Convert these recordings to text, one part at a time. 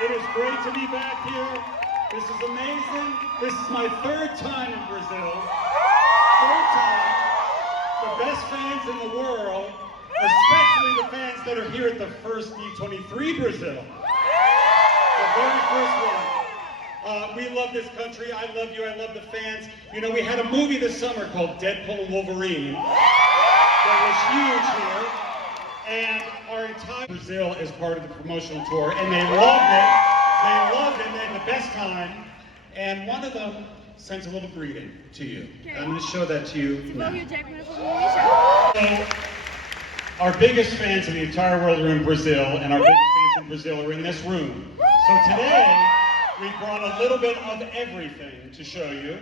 It is great to be back here. This is amazing. This is my third time in Brazil. Third time. The best fans in the world, especially the fans that are here at the first D23 Brazil. The very first one. We love this country. I love you. I love the fans. You know, we had a movie this summer called Deadpool and Wolverine that was huge here. And our entire Brazil is part of the promotional tour, and they loved it. They loved it. They had the best time. And one of them sends a little greeting to you. Okay. I'm going to show that to you now. So, our biggest fans in the entire world are in Brazil, and our biggest fans in Brazil are in this room. So today, we brought a little bit of everything to show you,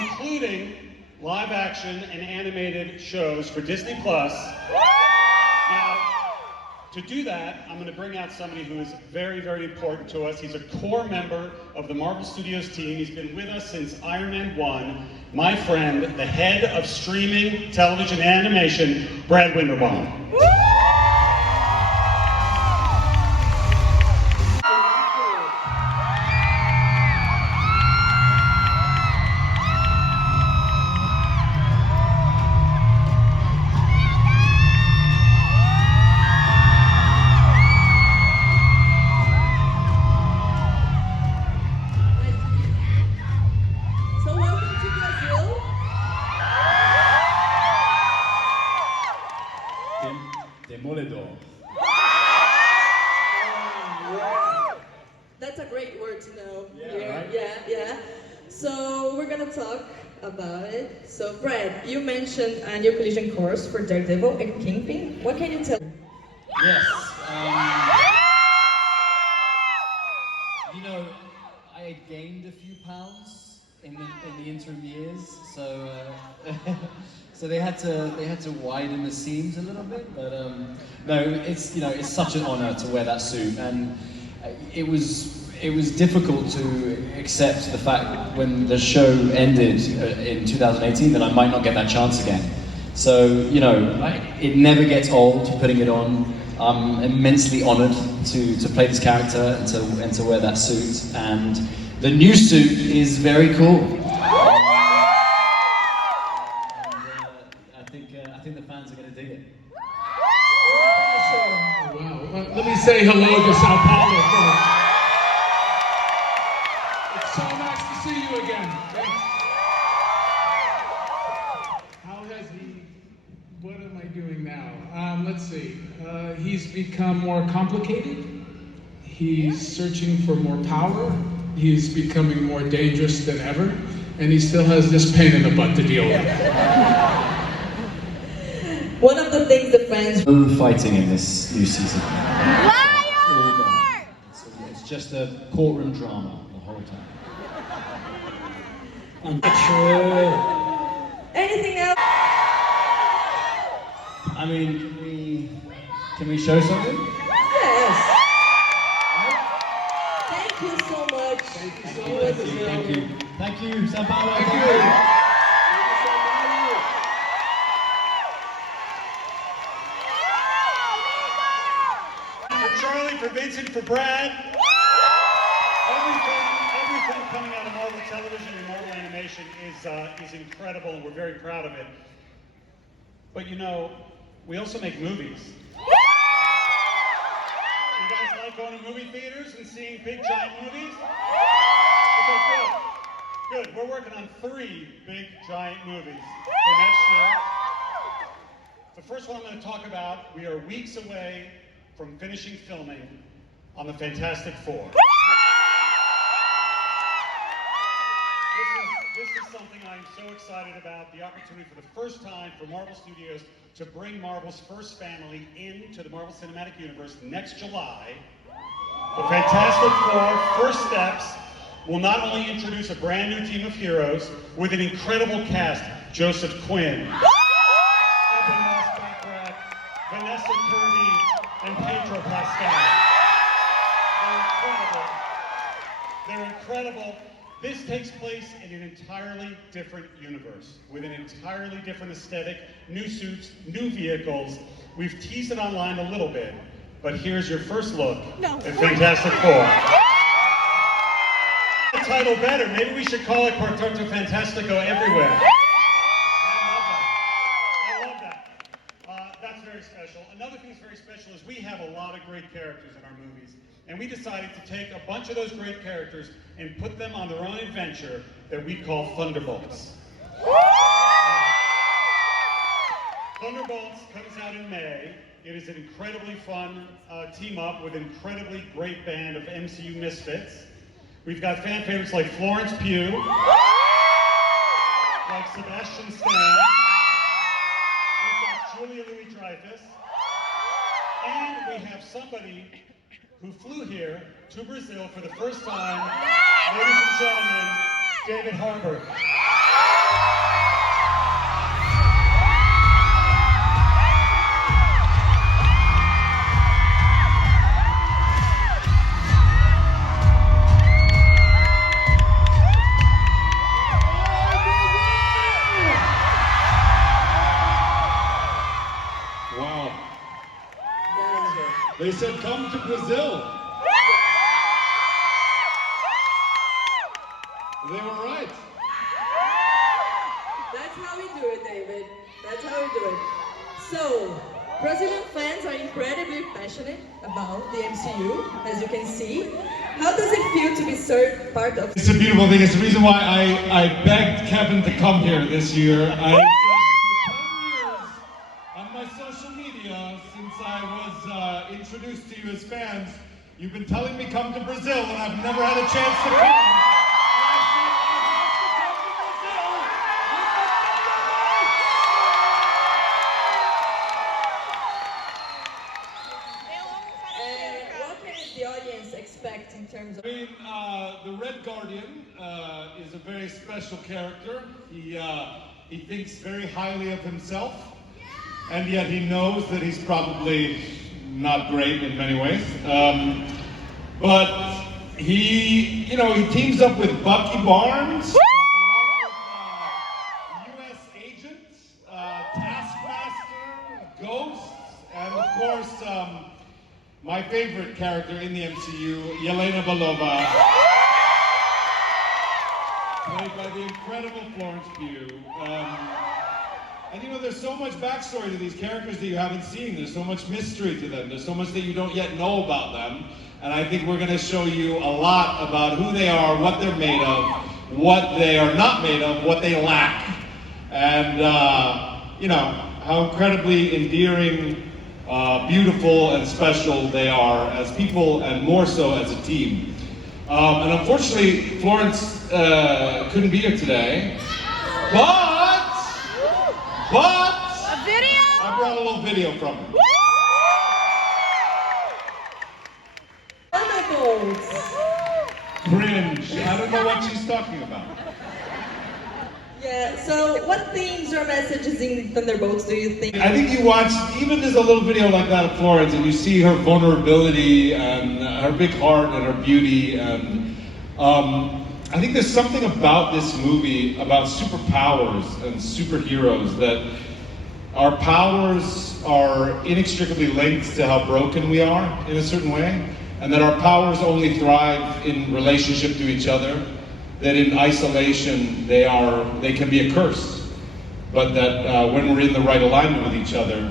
including live action and animated shows for Disney+. Now, to do that, I'm going to bring out somebody who is very, very important to us. He's a core member of the Marvel Studios team. He's been with us since Iron Man 1. My friend, the head of streaming, television, and animation, Brad Winderbaum. That's a great word to know. Yeah, right? Yeah. So we're gonna talk about it. So Brad, you mentioned a new collision course for Daredevil and Kingpin. What can you tell me? Yes. You know, I had gained a few pounds in the interim years, so so they had to widen the seams a little bit. But no, it's such an honor to wear that suit, and it was difficult to accept the fact when the show ended in 2018 that I might not get that chance again. So, you know, it never gets old putting it on. I'm immensely honored to play this character and to wear that suit. And the new suit is very cool. I think the fans are going to dig it. Wow. Well, let me say hello to Sao Paulo first. It's so nice to see you again. Thanks. How has he, what am I doing now? Let's see. He's become more complicated. He's searching for more power. He's becoming more dangerous than ever. And he still has this pain in the butt to deal with. One of the things the fans... No fighting in this new season. Liar! It's just a courtroom drama the whole time. Anything else? I mean, can we show something? Yes. Thank you so much. Thank you, Sao Paulo. Thank you. For Charlie, for Vincent, for Brad. Everything coming out of Marvel Television and Marvel Animation is incredible, and we're very proud of it. But you know, we also make movies. You guys like going to movie theaters and seeing big giant movies? Okay, good. We're working on 3 big giant movies for next year. The first one I'm going to talk about, we are weeks away from finishing filming on the Fantastic Four. This is something I'm so excited about, the opportunity for the first time for Marvel Studios to bring Marvel's first family into the Marvel Cinematic Universe next July. The Fantastic Four, first steps, will not only introduce a brand new team of heroes with an incredible cast, Joseph Quinn, Evan Moss-Backrack, Vanessa Kirby, and Pedro Pascal. They're incredible. This takes place in an entirely different universe, with an entirely different aesthetic, new suits, new vehicles. We've teased it online a little bit, but here's your first look at Fantastic Four. The title better. Maybe we should call it Quarteto Fantastico everywhere. I love that. That's very special. Another thing that's very special is we have a lot of great characters in our movies. And we decided to take a bunch of those great characters and put them on their own adventure that we call Thunderbolts. Thunderbolts comes out in May. It is an incredibly fun team-up with an incredibly great band of MCU misfits. We've got fan favorites like Florence Pugh, like Sebastian Stan, we've got Julia Louis-Dreyfus, and we have somebody who flew here to Brazil for the first time, ladies and gentlemen, David Harbour. Wow. They said, come to Brazil. They were right. That's how we do it, David. That's how we do it. So, Brazilian fans are incredibly passionate about the MCU, as you can see. How does it feel to be part of? It's a beautiful thing. It's the reason why I begged Kevin to come here this year. I said for 10 years on my social media, since I was introduced to you as fans, you've been telling me come to Brazil, and I've never had a chance to come. In terms of the Red Guardian is a very special character. He thinks very highly of himself, and yet he knows that he's probably not great in many ways. But he teams up with Bucky Barnes, along with U.S. agents, Taskmaster, Ghost, and of course, my favorite character in the MCU, Yelena Belova, played by the incredible Florence Pugh. And there's so much backstory to these characters that you haven't seen. There's so much mystery to them. There's so much that you don't yet know about them. And I think we're going to show you a lot about who they are, what they're made of, what they are not made of, what they lack, and how incredibly endearing, beautiful and special they are as people, and more so as a team. And unfortunately, Florence couldn't be here today, but A video? I brought a little video from her. Thunderbolts. Cringe. I don't know what she's talking about. Yeah, so what themes or messages in Thunderbolts do you think? I think you watch, even there's a little video like that of Florence, and you see her vulnerability and her big heart and her beauty, and I think there's something about this movie, about superpowers and superheroes, that our powers are inextricably linked to how broken we are in a certain way, and that our powers only thrive in relationship to each other, that in isolation they can be a curse, but that when we're in the right alignment with each other,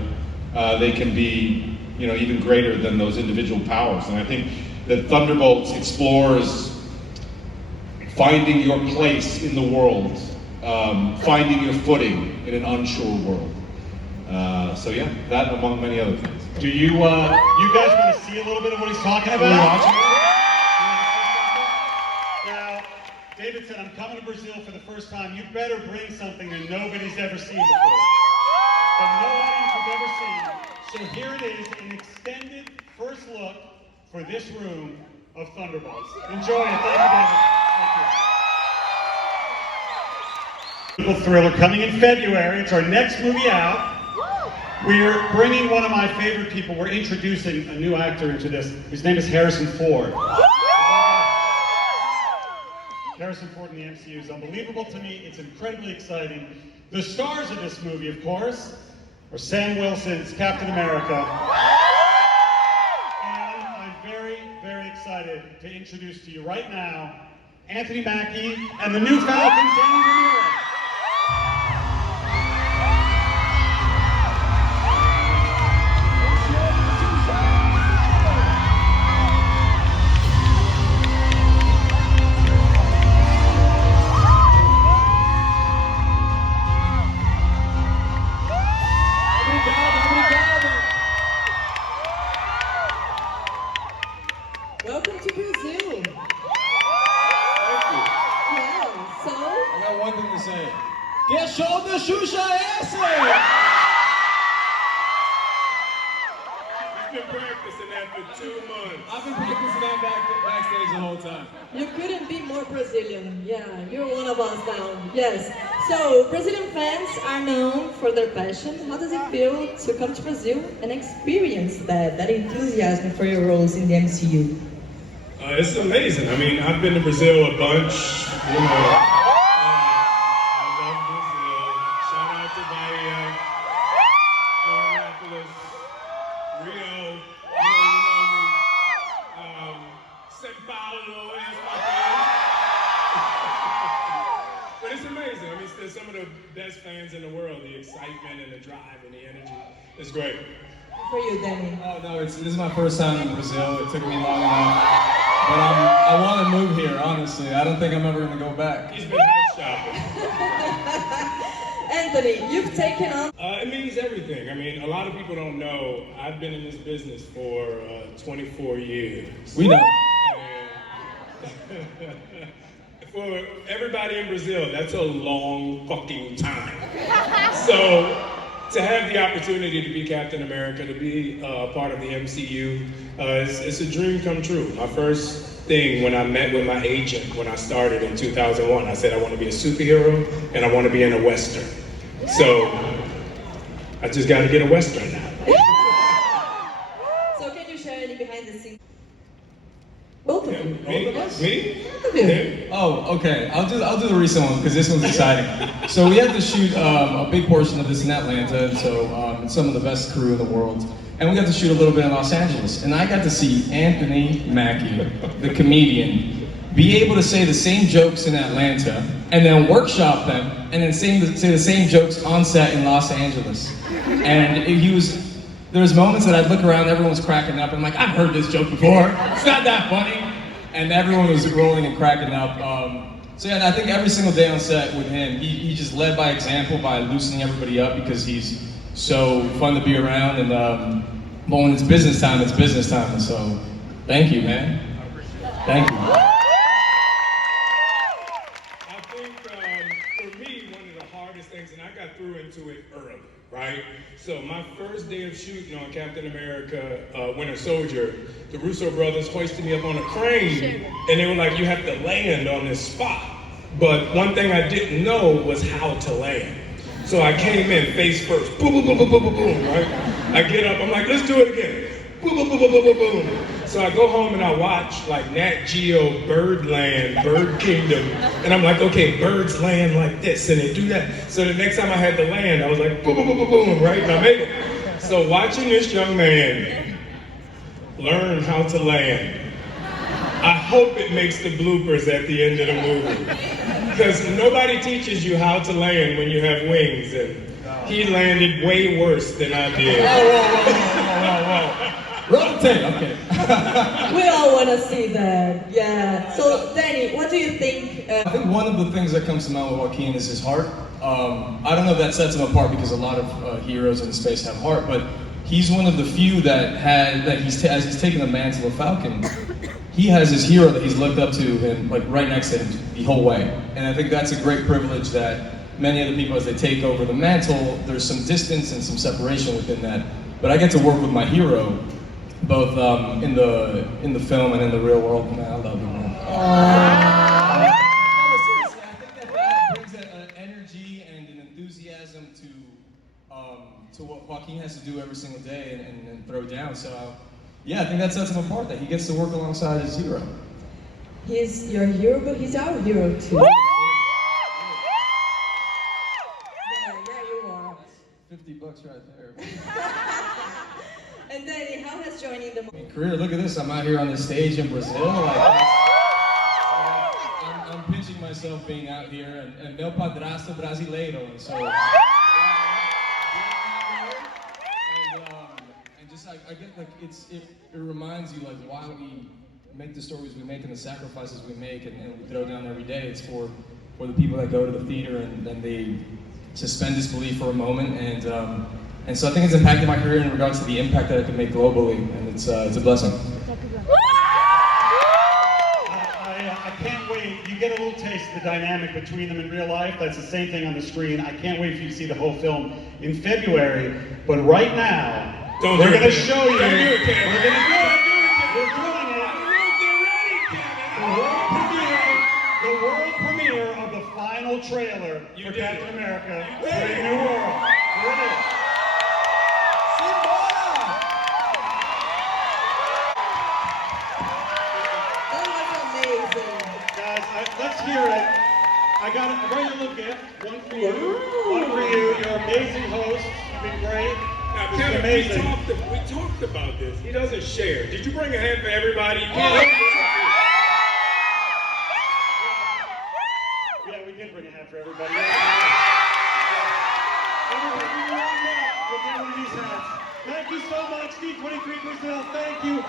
they can be even greater than those individual powers. And I think that Thunderbolts explores finding your place in the world, finding your footing in an unsure world. So yeah, that among many other things. Do you guys want to see a little bit of what he's talking about? Now, David said, I'm coming to Brazil for the first time. You better bring something that nobody's ever seen before. That no audience has ever seen. So here it is, an extended first look for this room of Thunderbolts. Enjoy it. Thank you, David. Thank you. Thriller coming in February. It's our next movie out. We're bringing one of my favorite people. We're introducing a new actor into this. His name is Harrison Ford. Harrison Ford in the MCU is unbelievable to me. It's incredibly exciting. The stars of this movie, of course, are Sam Wilson's Captain America excited to introduce to you right now Anthony Mackie and the new Falcon, Danny Ramirez. Welcome to Brazil. Thank you. Yeah, so I got one thing to say. Que show da Xuxa é esse? He's been practicing that for 2 months. I've been practicing that backstage the whole time. you couldn't be more Brazilian. Yeah, you're one of us now. Yes. So Brazilian fans are known for their passion. How does it feel to come to Brazil and experience that enthusiasm for your roles in the MCU? It's amazing. I mean, I've been to Brazil a bunch. You know, I love Brazil. Shout out to Bahia, Florianopolis, Rio. You know me. São Paulo is my favorite. But it's amazing. I mean, they're some of the best fans in the world. The excitement and the drive and the energy. It's great. Good for you, Danny. Oh no, this is my first time in Brazil. It took me long enough. But I want to move here, honestly. I don't think I'm ever going to go back. He's been house shopping. Anthony, you've taken on. It means everything. I mean, a lot of people don't know. I've been in this business for 24 years. We know. And for everybody in Brazil, that's a long fucking time. So to have the opportunity to be Captain America, to be part of the MCU, it's a dream come true. My first thing when I met with my agent when I started in 2001, I said I want to be a superhero and I want to be in a Western. So I just got to get a Western now. So can you share any behind the scenes? Both of you. Me? Both of you. Oh, okay. I'll do the recent one because this one's exciting. So we had to shoot a big portion of this in Atlanta, so some of the best crew in the world, and we got to shoot a little bit in Los Angeles. And I got to see Anthony Mackie, the comedian, be able to say the same jokes in Atlanta, and then workshop them, and then say the same jokes on set in Los Angeles. And there was moments that I'd look around, everyone was cracking up, and I'm like, I've heard this joke before. It's not that funny. And everyone was rolling and cracking up. So yeah, I think every single day on set with him, he just led by example by loosening everybody up because he's so fun to be around. And but when it's business time, it's business time. And so, thank you, man. Thank you. I think for me, one of the hardest things, and I got through into it early, right? So my first day of shooting on Captain America, Winter Soldier, the Russo brothers hoisted me up on a crane, and they were like, you have to land on this spot. But one thing I didn't know was how to land. So I came in face first, boom, boom, boom, boom, boom, boom, boom, right? I get up, I'm like, let's do it again. Boom, boom, boom, boom, boom, boom, boom. So I go home and I watch like Nat Geo Birdland, Bird Kingdom, and I'm like, okay, birds land like this, and they do that. So the next time I had to land, I was like, boom, boom, boom, boom, boom, right? And I made it. So watching this young man learn how to land, I hope it makes the bloopers at the end of the movie. Because nobody teaches you how to land when you have wings, and he landed way worse than I did. Whoa. Roll the tape, okay. We all want to see that. Yeah. So Danny, what do you think? I think one of the things that comes to mind with Joaquin is his heart. I don't know if that sets him apart because a lot of heroes in space have heart, but he's one of the few that as he's taken the mantle of Falcon, he has his hero that he's looked up to and like right next to him the whole way. And I think that's a great privilege that many other people, as they take over the mantle, there's some distance and some separation within that. But I get to work with my hero, both in the film and in the real world. Man, I love him, man. No, but seriously, I think that brings an energy and an enthusiasm to what Joaquin has to do every single day and throw down. So yeah, I think that sets him apart, that he gets to work alongside his hero. He's your hero, but he's our hero too. Yeah, you are. $50 right there. And Danny, how has joining in the Career, look at this. I'm out here on the stage in Brazil. I'm pinching myself being out here, and meu padrasto brasileiro, and so. And just I get like it reminds you like why we make the stories we make and the sacrifices we make and we throw down every day. It's for the people that go to the theater and they suspend disbelief for a moment, and so I think it's impacted my career in regards to the impact that it can make globally, and it's a blessing. I can't wait. You get a little taste of the dynamic between them in real life. That's the same thing on the screen. I can't wait for you to see the whole film in February. But right now, we're going to show you. We're going to do it. We're doing it. The world premiere of the final trailer for Captain America: Brave New World. Here it is. That was amazing. Guys, let's hear it. I got you a little gift. One for you. One for you. You're amazing hosts. You've been great. Now, This is Kevin, amazing. we talked about this. He doesn't share. Did you bring a hand for everybody? Yeah, we did bring a hat for everybody. Everybody, we'll get one of these hats. Thank you so much, D23 Brazil. Thank you.